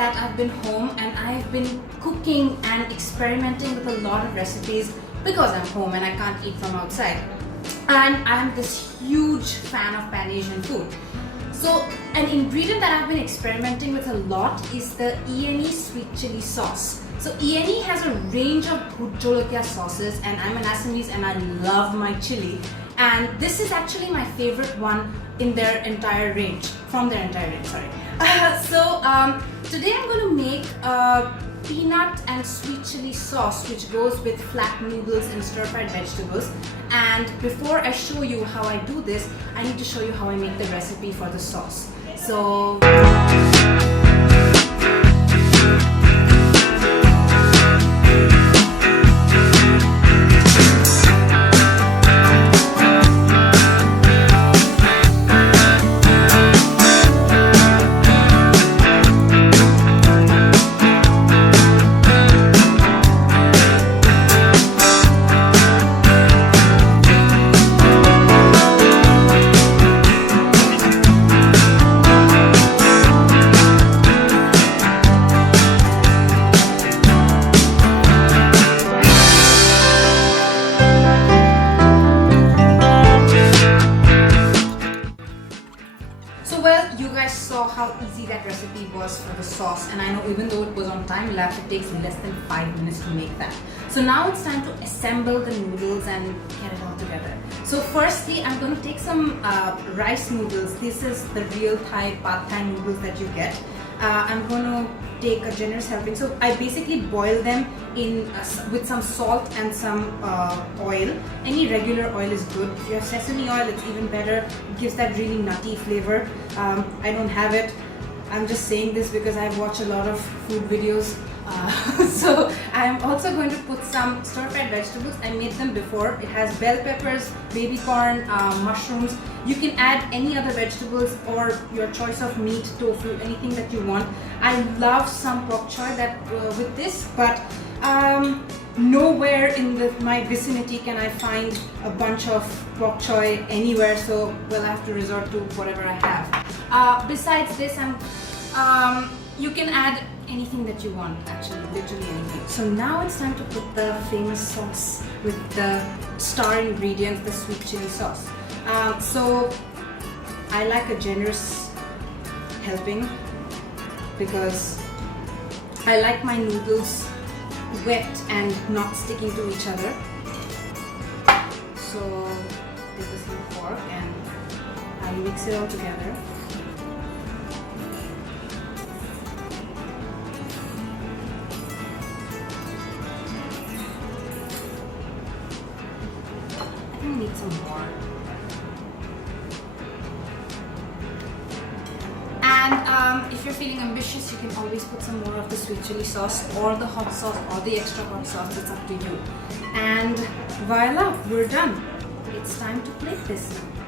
that I've been home and I've been cooking and experimenting with a lot of recipes because I'm home and I can't eat from outside. And I'm this huge fan of Pan-Asian food. So an ingredient that I've been experimenting with a lot is the ENE sweet chili sauce. So ENE has a range of bhut sauces, and I'm an Assamese and I love my chili. And this is actually my favorite one in their entire range, from their entire range, sorry. Today I'm going to make a peanut and sweet chili sauce which goes with flat noodles and stir-fried vegetables. And before I show you how I do this, I need to show you how I make the recipe for the sauce. So you guys saw how easy that recipe was for the sauce, and I know even though it was on time lapse, it takes less than 5 minutes to make that. So now it's time to assemble the noodles and get it all together. So firstly, I'm going to take some rice noodles. This is the real Thai pad Thai noodles that you get. I'm going to take a generous helping. So I basically boil them in with some salt and some oil. Any regular oil is good. If you have sesame oil, it's even better. It gives that really nutty flavor. I don't have it. I'm just saying this because I've watched a lot of food videos. So I'm also going to put some stir-fried vegetables. I made them before. It has bell peppers, baby corn, mushrooms. You can add any other vegetables or your choice of meat, tofu, anything that you want. I love some bok choy with this, but nowhere in my vicinity can I find a bunch of bok choy anywhere, so we'll have to resort to whatever I have. Besides this, you can add anything that you want, actually, literally anything. So now it's time to put the famous sauce with the star ingredient, the sweet chili sauce. So I like a generous helping because I like my noodles wet and not sticking to each other. So take this little fork and I mix it all together. I think I need some more. And if you're feeling ambitious, you can always put some more of the sweet chili sauce or the hot sauce or the extra hot sauce. It's up to you. And voila, we're done. It's time to plate this now.